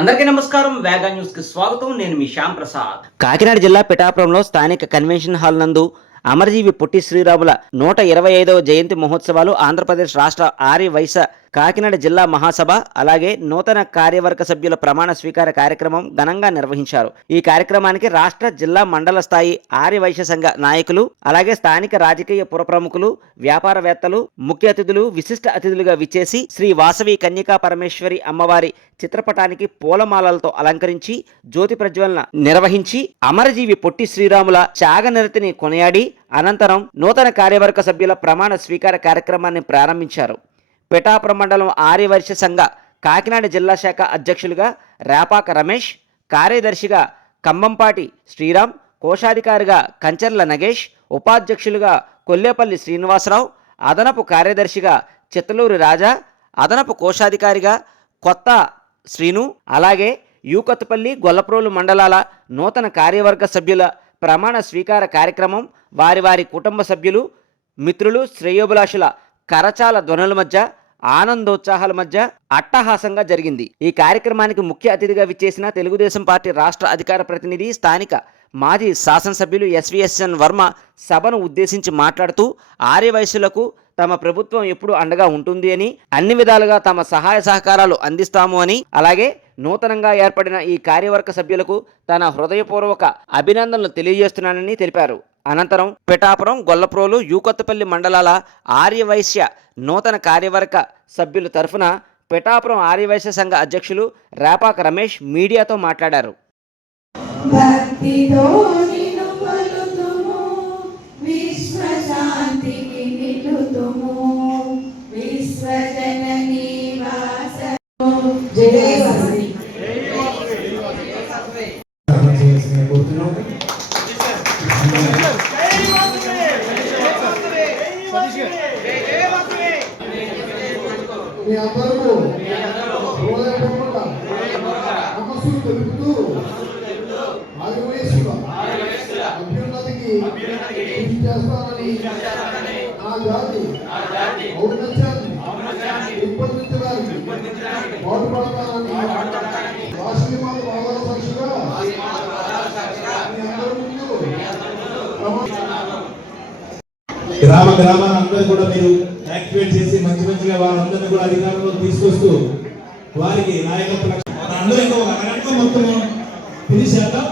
అందరికీ నమస్కారం. వేగా న్యూస్కి స్వాగతం. నేను మీ శ్యామ్ ప్రసాద్. కాకినాడ జిల్లా పిఠాపురంలో స్థానిక కన్వెన్షన్ హాల్ నందు అమరజీవి పొట్టి శ్రీరాముల నూట ఇరవై ఐదవ జయంతి మహోత్సవాలు ఆంధ్రప్రదేశ్ రాష్ట్ర ఆర్య వైశ్య కాకినాడ జిల్లా మహాసభ అలాగే నూతన కార్యవర్గ సభ్యుల ప్రమాణ స్వీకార కార్యక్రమం ఘనంగా నిర్వహించారు. ఈ కార్యక్రమానికి రాష్ట్ర జిల్లా మండల స్థాయి ఆర్యవైశ్య సంఘ నాయకులు అలాగే స్థానిక రాజకీయ పుర ప్రముఖులు వ్యాపారవేత్తలు ముఖ్య అతిథులు విశిష్ట అతిథులుగా విచ్చేసి శ్రీ వాసవి కన్యకా పరమేశ్వరి అమ్మవారి చిత్రపటానికి పూలమాలలతో అలంకరించి జ్యోతి ప్రజ్వలన నిర్వహించి అమరజీవి పొట్టి శ్రీరాముల త్యాగనిరతిని కొనియాడి అనంతరం నూతన కార్యవర్గ సభ్యుల ప్రమాణ స్వీకార కార్యక్రమాన్ని ప్రారంభించారు. పిఠాపురం మండలం ఆర్యవర్ష సంఘ కాకినాడ జిల్లా శాఖ అధ్యక్షులుగా రేపాక రమేష్ కార్యదర్శిగా కంబంపాటి శ్రీరామ్ కోశాధికారిగా కంచర్ల నగేష్ ఉపాధ్యక్షులుగా కొల్లేపల్లి శ్రీనివాసరావు అదనపు కార్యదర్శిగా చిత్తలూరు రాజా అదనపు కోశాధికారిగా కొత్త శ్రీను అలాగే యూకత్పల్లి గొల్లప్రోలు మండలాల నూతన కార్యవర్గ సభ్యుల ప్రమాణ స్వీకార కార్యక్రమం వారి వారి కుటుంబ సభ్యులు మిత్రులు శ్రేయోభిలాషుల కరచాల ధ్వనుల మధ్య ఆనందోత్సాహాల మధ్య అట్టహాసంగా జరిగింది. ఈ కార్యక్రమానికి ముఖ్య అతిథిగా విచ్చేసిన తెలుగుదేశం పార్టీ రాష్ట్ర అధికార ప్రతినిధి స్థానిక మాజీ శాసనసభ్యులు ఎస్విఎస్ఎన్ వర్మ సభను ఉద్దేశించి మాట్లాడుతూ ఆర్యవయస్సులకు తమ ప్రభుత్వం ఎప్పుడు అండగా ఉంటుంది అని అన్ని విధాలుగా తమ సహాయ సహకారాలు అందిస్తాము అని అలాగే నూతనంగా ఏర్పడిన ఈ కార్యవర్గ సభ్యులకు తన హృదయపూర్వక అభినందనలు తెలియజేస్తున్నానని తెలిపారు. అనంతరం పిఠాపురం గొల్లప్రోలు యూకొత్తపల్లి మండలాల ఆర్యవైశ్య నూతన కార్యవర్గ సభ్యుల తరఫున పిఠాపురం ఆర్యవైశ్య సంఘ అధ్యక్షులు రేపాక రమేష్ మీడియాతో మాట్లాడారు. జయ హృదయపూర్వక నమస్సులు తెలుపుతూ ఆదివేశుల అభ్యున్నతికి కృషి చేస్తానని నా జాతి ఔన్నత్యాన్ని పెంపొందించడానికి పాటుపడతానని వాసవిమాత బాబాల సాక్షిగా మీ అందరి ముందు ప్రమాణం గ్రామ గ్రామాల అందరూ కూడా మీరు యాక్టివేట్ చేసి మంచి మంచిగా వాళ్ళందరినీ కూడా అధికారంలో తీసుకొస్తూ వారికి నాయకత్వ అందరూ అరగంట మొత్తం పిలిచేద్దాం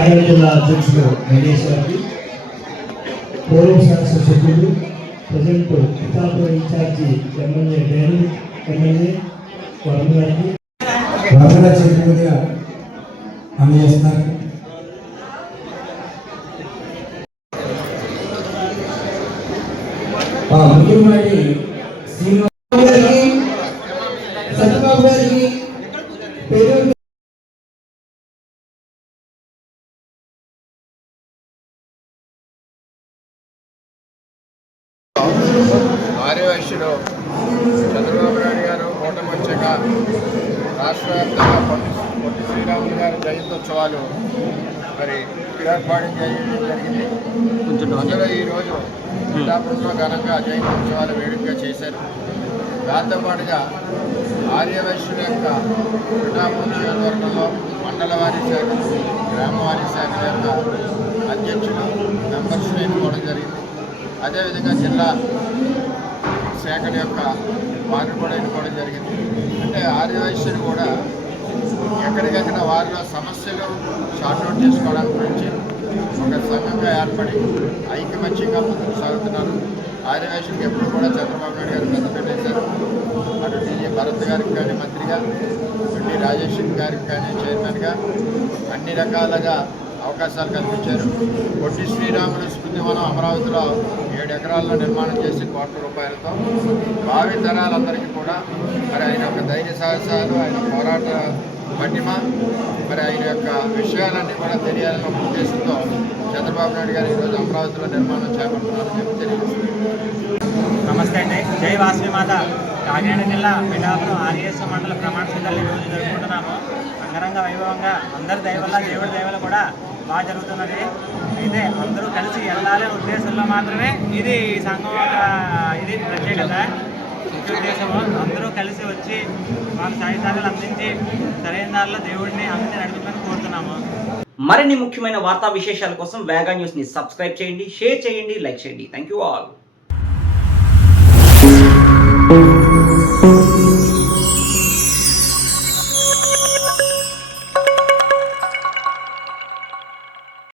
జై జిల్లా అధ్యక్షులు గణేష్ పూర్వ శాసన సభ్యులు ప్రజెంట్ ఇన్ఛార్జి ఎమ్మెల్యే నేను ఎమ్మెల్యే వరుణ్ గారికి ప్రార్థన చేయకుండా అందజేస్తారు ముందుమాటి శ్రీనివాస్ గారికి సత్యబాబు గారికి పేరు చంద్రబాబు నాయుడు గారు కూటమి వచ్చాక రాష్ట్ర వ్యాప్తంగా పొట్టి శ్రీరాములు గారి జయంత్యోత్సవాలు మరి ఏర్పాటు చేయడం జరిగింది అందులో ఈరోజు పిఠాపురంలో ఘనంగా జయంత్యోత్సవాలు వేడుకగా చేశారు. దాంతోపాటుగా ఆర్యవైశ్యుల యొక్క పిఠాపురం నియోజకవర్గంలో మండల వారి శాఖలు గ్రామ వారి శాఖల యొక్క అధ్యక్షులు మెంబర్స్ని ఎన్నుకోవడం జరిగింది. అదేవిధంగా జిల్లా శాఖల యొక్క వారిని కూడా ఎన్నుకోవడం జరిగింది. ఆర్యవైశ్యులు కూడా ఎక్కడికక్కడ వారిలో సమస్యలు షార్ట్అవుట్ చేసుకోవడానికి గురించి ఒక సంఘంగా ఏర్పడి ఐకమత్యంగా ముందుకు సాగుతున్నారు. ఆర్యవైశ్యులకు ఎప్పుడు కూడా చంద్రబాబు నాయుడు గారు పెద్దపీట పెట్టేశారు. అటు టీజీ భరత్ గారికి కానీ మంత్రిగా డి రాజేష్ గారికి కానీ చైర్మన్గా అన్ని రకాలుగా అవకాశాలు కల్పించారు. పొట్టి శ్రీరాముడు స్మృతివనం అమరావతిలో ఏడు ఎకరాల్లో నిర్మాణం చేసి కోట్ల రూపాయలతో భావి తరాలందరికీ కూడా మరి ఆయన యొక్క ధైర్య సాహసాలు ఆయన పోరాట పటిమ మరి ఆయన యొక్క విషయాలన్నీ కూడా తెలియాలని ఒక ఉద్దేశంతో చంద్రబాబు నాయుడు గారు ఈరోజు అమరావతిలో నిర్మాణం చేపడుతున్నారని చెప్పి తెలియజేస్తున్నారు నమస్తే అండి. జై వాసవి మాత. కాకినాడ జిల్లా పిఠాపురం ఆర్ఎస్ మండల ప్రమాణ సిద్ధాలు ఈరోజు జరుపుకుంటున్నాము. అంగరంగ వైభవంగా అందరి దయవల్ల దేవుడి దయవల్ల కూడా బాగా జరుగుతున్నది. అయితే అందరూ కలిసి వెళ్ళాలనే ఉద్దేశంలో మాత్రమే ఇది సంఘం ఒక ఇది ప్రత్యేకత. ముఖ్య ఉద్దేశము అందరూ కలిసి వచ్చి వాళ్ళ సాయుధాలు అందించి సరైన దారిలో దేవుడిని అందరినీ నడిపించమని కోరుతున్నాము. మరిన్ని ముఖ్యమైన వార్తా విశేషాల కోసం వేగా న్యూస్ని సబ్స్క్రైబ్ చేయండి షేర్ చేయండి లైక్ చేయండి. Thank you all